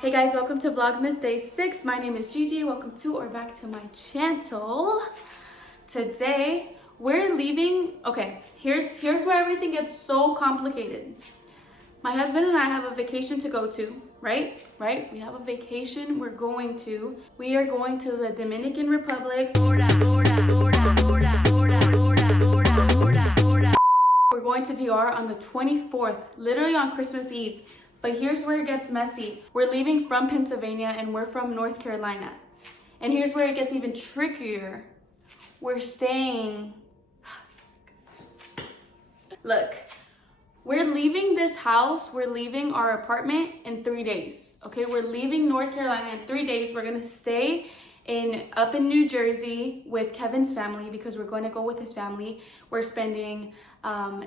Hey guys, welcome to Vlogmas Day 6. My name is Gigi. Welcome to or back to my channel. Today, we're leaving. Okay, here's where everything gets so complicated. My husband and I have a vacation to go to, right? We have a vacation we are going to the Dominican Republic. We're going to DR on the 24th, literally on Christmas Eve. But here's where it gets messy. We're leaving from Pennsylvania and we're from North Carolina. And here's where it gets even trickier. We're staying. Look, we're leaving this house, we're leaving our apartment in 3 days. Okay, we're leaving North Carolina in 3 days. We're gonna stay up in New Jersey with Kevin's family because we're going to go with his family. We're spending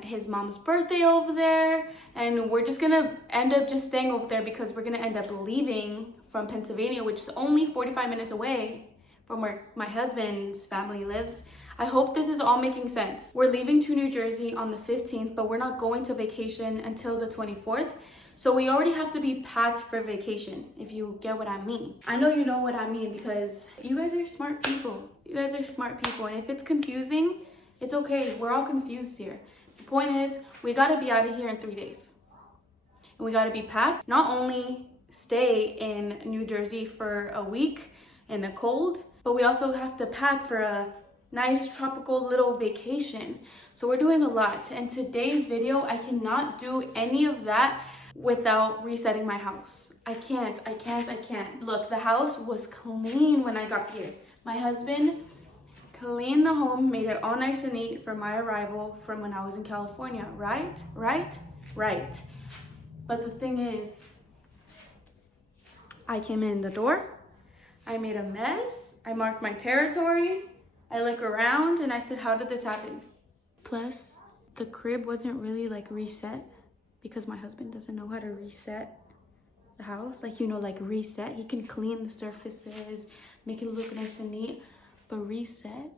his mom's birthday over there, and we're just gonna end up just staying over there because we're gonna end up leaving from Pennsylvania, which is only 45 minutes away from where my husband's family lives. I hope this is all making sense. We're leaving to New Jersey on the 15th, but we're not going to vacation until the 24th. So we already have to be packed for vacation, if you get what I mean. I know you know what I mean because you guys are smart people. You guys are smart people, and if it's confusing, it's okay. We're all confused here. The point is, we gotta be out of here in 3 days. And we gotta be packed. Not only stay in New Jersey for a week in the cold, but we also have to pack for a nice tropical little vacation. So we're doing a lot. And today's video, I cannot do any of that without resetting my house. I can't. Look, the house was clean when I got here. My husband cleaned the home, made it all nice and neat for my arrival from when I was in California, right? But the thing is, I came in the door, I made a mess, I marked my territory, I look around and I said, how did this happen? Plus, the crib wasn't really like reset because my husband doesn't know how to reset the house. Like, like reset. He can clean the surfaces, make it look nice and neat, but reset?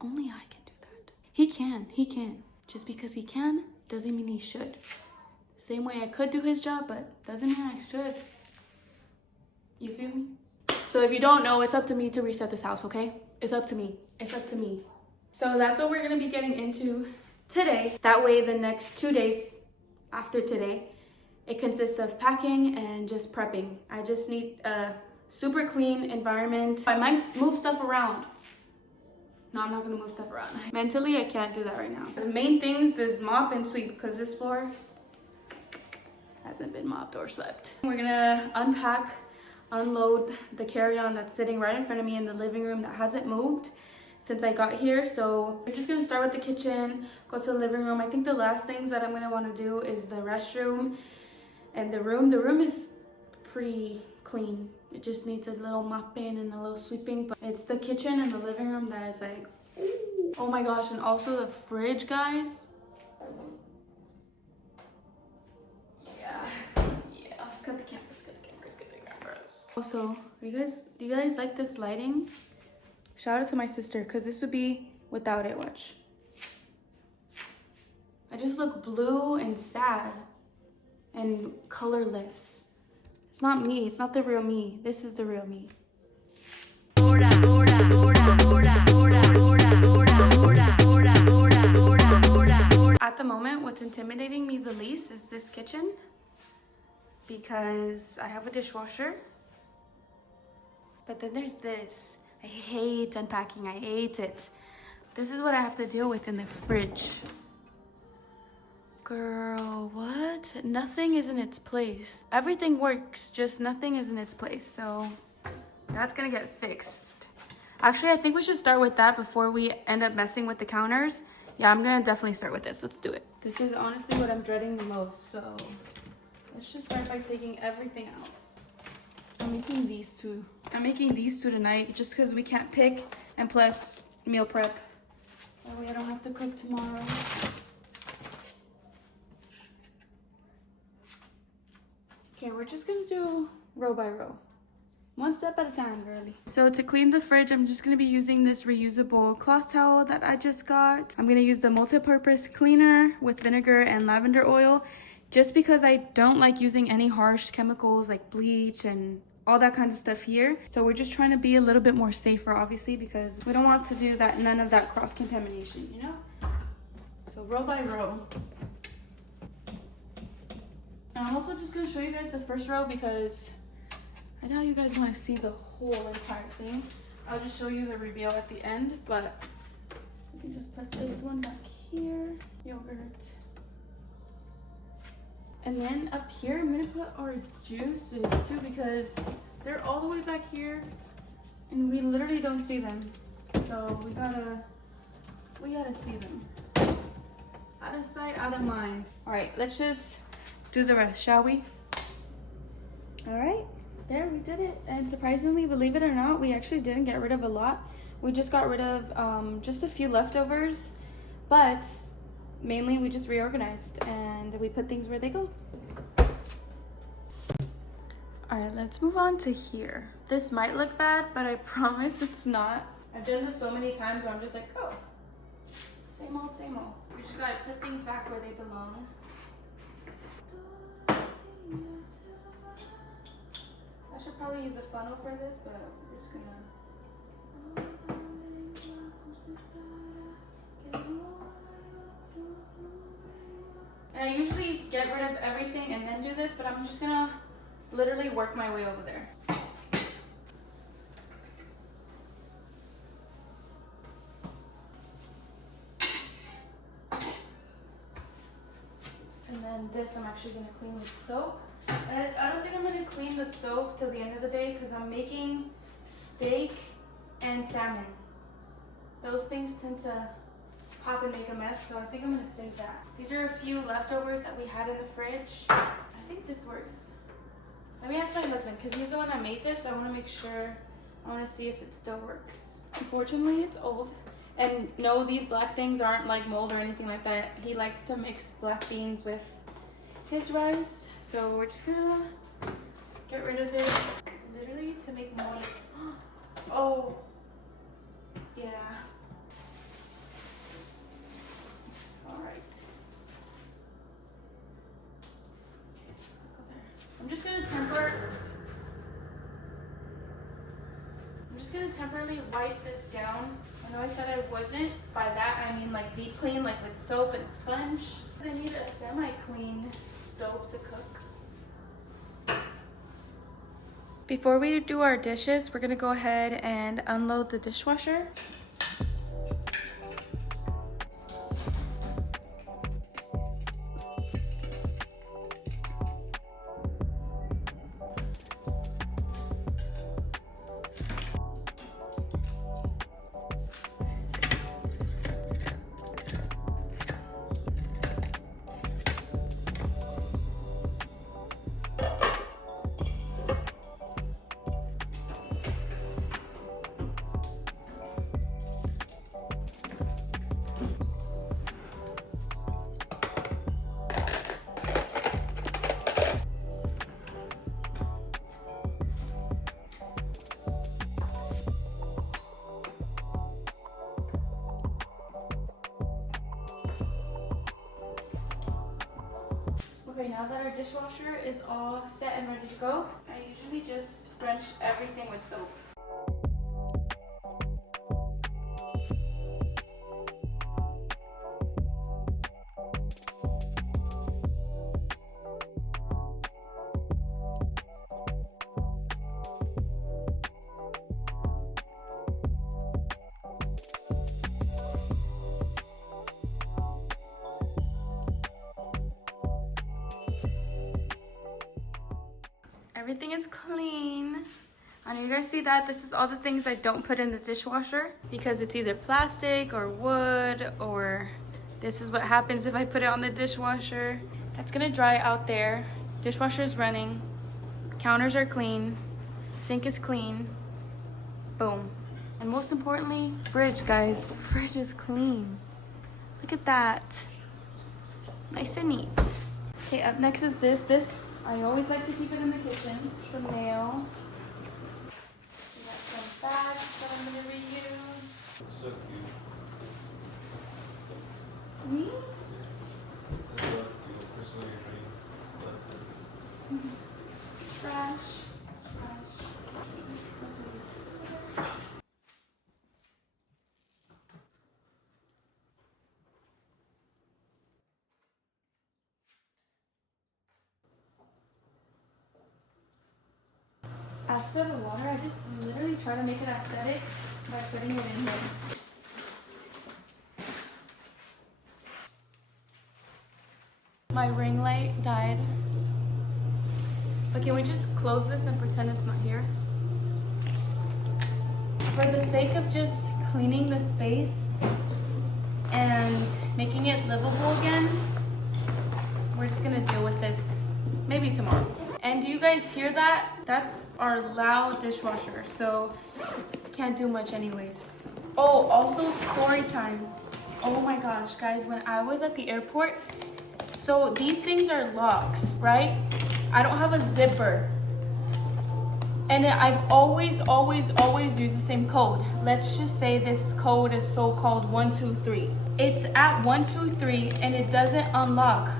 Only I can do that. He can. Just because he can doesn't mean he should. Same way I could do his job, but doesn't mean I should. You feel me? So if you don't know, it's up to me to reset this house, okay? It's up to me. So that's what we're gonna be getting into today. That way the next 2 days after today, it consists of packing and just prepping. I just need a super clean environment. I might move stuff around. No, I'm not gonna move stuff around. Mentally, I can't do that right now. The main things is mop and sweep because this floor hasn't been mopped or swept. We're gonna unload the carry-on that's sitting right in front of me in the living room that hasn't moved since I got here. So we're just gonna start with the kitchen, go to the living room. I think the last things that I'm gonna wanna do is the restroom and the room. The room is pretty clean. It just needs a little mopping and a little sweeping, but it's the kitchen and the living room that is like, ooh. Oh my gosh, and also the fridge, guys. Yeah. Cut the cameras. Also, do you guys like this lighting? Shout out to my sister, because this would be without it. Watch. I just look blue and sad and colorless. It's not me. It's not the real me. This is the real me. At the moment, what's intimidating me the least is this kitchen, because I have a dishwasher. But then there's this. I hate unpacking. I hate it. This is what I have to deal with in the fridge. Girl, what? Nothing is in its place. Everything works, just nothing is in its place. So that's gonna get fixed. Actually, I think we should start with that before we end up messing with the counters. Yeah, I'm gonna definitely start with this. Let's do it. This is honestly what I'm dreading the most. So let's just start by taking everything out. I'm making these two tonight just because we can't pick, and plus meal prep. That way I don't have to cook tomorrow. Okay, we're just gonna do row by row. One step at a time, girly. So to clean the fridge, I'm just gonna be using this reusable cloth towel that I just got. I'm gonna use the multi-purpose cleaner with vinegar and lavender oil, just because I don't like using any harsh chemicals like bleach and all that kind of stuff here. So we're just trying to be a little bit more safer, obviously, because we don't want to do that, none of that cross-contamination, you know? So row by row. And I'm also just gonna show you guys the first row because I know you guys want to see the whole entire thing. I'll just show you the reveal at the end, but we can just put this one back here. Yogurt. And then up here, I'm gonna put our juices too because they're all the way back here and we literally don't see them. So we gotta see them. Out of sight, out of mind. All right, let's just do the rest, shall we? All right. There, we did it. And surprisingly, believe it or not, we actually didn't get rid of a lot. We just got rid of just a few leftovers, but mainly we just reorganized and we put things where they go. All right, let's move on to here. This might look bad, but I promise it's not. I've done this so many times where I'm just like, oh, same old, same old. We just gotta put things back where they belong. I should probably use a funnel for this, but we're just gonna. And I usually get rid of everything and then do this, but I'm just gonna literally work my way over there. And then this I'm actually gonna clean with soap. I don't think I'm gonna clean the soap till the end of the day because I'm making steak and salmon. Those things tend to pop and make a mess, so I think I'm gonna save that. These are a few leftovers that we had in the fridge. I think this works. Let me ask my husband because he's the one that made this. I wanna make sure, I wanna see if it still works. Unfortunately, it's old. And no, these black things aren't like mold or anything like that. He likes to mix black beans with his rice. So we're just gonna get rid of this, literally to make more. Oh, yeah. All right. I'm just gonna temporarily wipe this down. I know I said I wasn't. By that I mean like deep clean, like with soap and sponge. I need a semi-clean stove to cook. Before we do our dishes, we're gonna go ahead and unload the dishwasher. Okay, now that our dishwasher is all set and ready to go, I usually just drench everything with soap. Everything is clean. And you guys see that? This is all the things I don't put in the dishwasher because it's either plastic or wood, or this is what happens if I put it on the dishwasher. That's gonna dry out there. Dishwasher is running. Counters are clean. Sink is clean. Boom. And most importantly, fridge, guys. Fridge is clean. Look at that. Nice and neat. Okay, up next is this. I always like to keep it in the kitchen. Some mail. I'm gonna reuse. So cute. Me? That's what you personally bring. Trash. As for the water, I just literally try to make it aesthetic by putting it in here. My ring light died. But can we just close this and pretend it's not here? For the sake of just cleaning the space and making it livable again, we're just gonna deal with this maybe tomorrow. And do you guys hear that? That's our loud dishwasher, so can't do much anyways. Oh, also story time. Oh my gosh, guys, when I was at the airport, so these things are locks, right? I don't have a zipper. And I've always used the same code. Let's just say this code is so-called 123. It's at 123 and it doesn't unlock.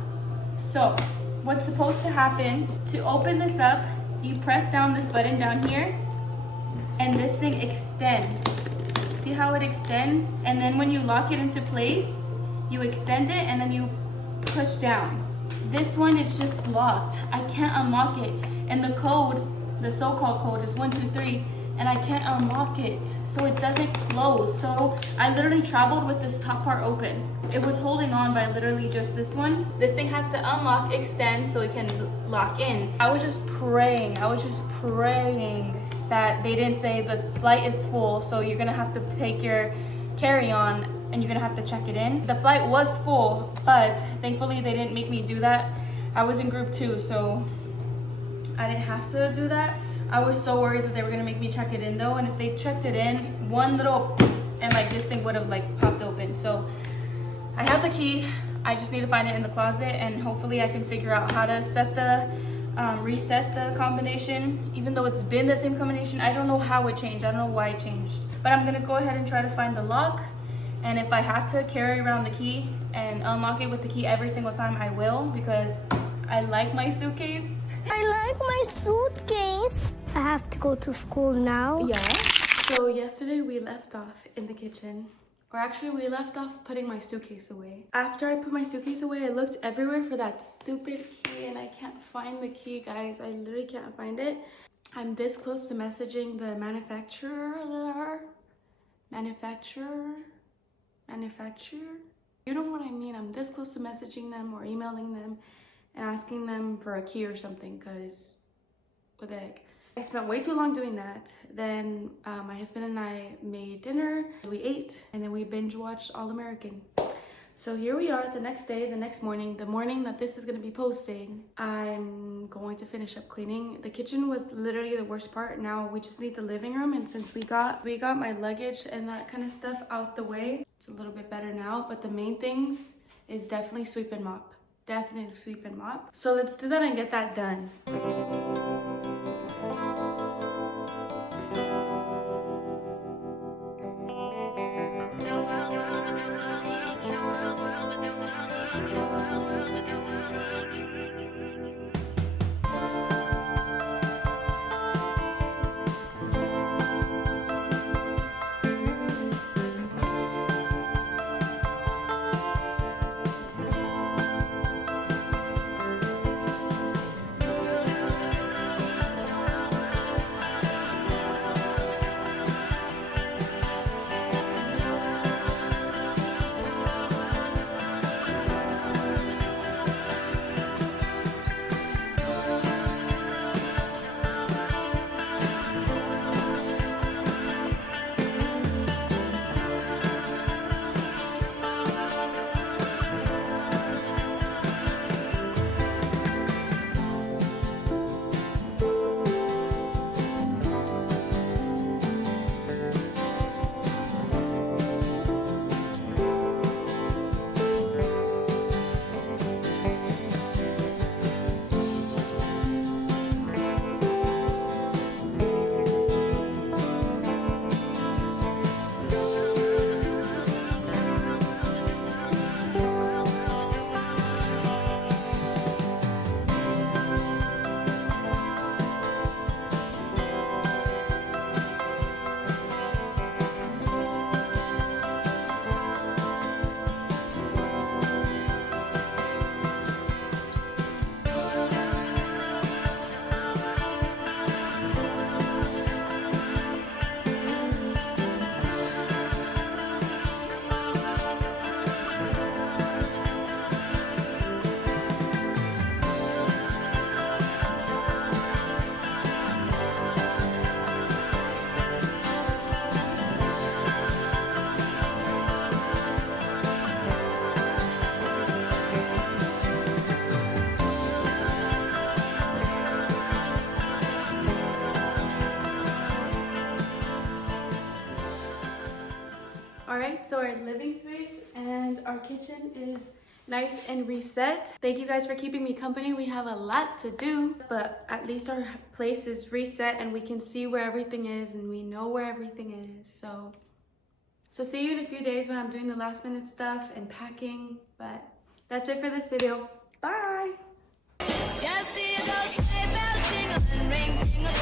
So what's supposed to happen, to open this up, you press down this button down here and this thing extends. See how it extends? And then when you lock it into place, you extend it and then you push down. This one is just locked. I can't unlock it. And the code, the so-called code, is 123 and I can't unlock it. So it doesn't close. So I literally traveled with this top part open. It was holding on by literally just this one. This thing has to unlock, extend so it can lock in. I was just praying that they didn't say the flight is full, so you're gonna have to take your carry-on and you're gonna have to check it in. The flight was full, but thankfully they didn't make me do that. I was in group 2, so I didn't have to do that. I was so worried that they were gonna make me check it in though, and if they checked it in, one little and like this thing would have like popped open. So I have the key. I just need to find it in the closet, and hopefully I can figure out how to set the reset the combination. Even though it's been the same combination, I don't know how it changed. I don't know why it changed. But I'm gonna go ahead and try to find the lock, and if I have to carry around the key and unlock it with the key every single time, I will, because I like my suitcase. I like my suitcase. I have to go to school now. Yeah. So yesterday we left off in the kitchen. Or actually we left off putting my suitcase away. After I put my suitcase away, I looked everywhere for that stupid key and I can't find the key, guys. I literally can't find it. I'm this close to messaging the manufacturer. You know what I mean? I'm this close to messaging them or emailing them and asking them for a key or something, because what the heck. I spent way too long doing that. Then my husband and I made dinner, we ate, and then we binge watched All American. So here we are the next day, the next morning, the morning that this is gonna be posting. I'm going to finish up cleaning. The kitchen was literally the worst part. Now we just need the living room, and since we got my luggage and that kind of stuff out the way, it's a little bit better now. But the main things is definitely sweep and mop. Definitely sweep and mop. So let's do that and get that done. so our living space and our kitchen is nice and reset. Thank you guys for keeping me company. We have a lot to do, but at least our place is reset and we can see where everything is and we know where everything is. So see you in a few days when I'm doing the last minute stuff and packing. But that's it for this video. Bye. Just see those sleigh bells jingle and ring, jingle.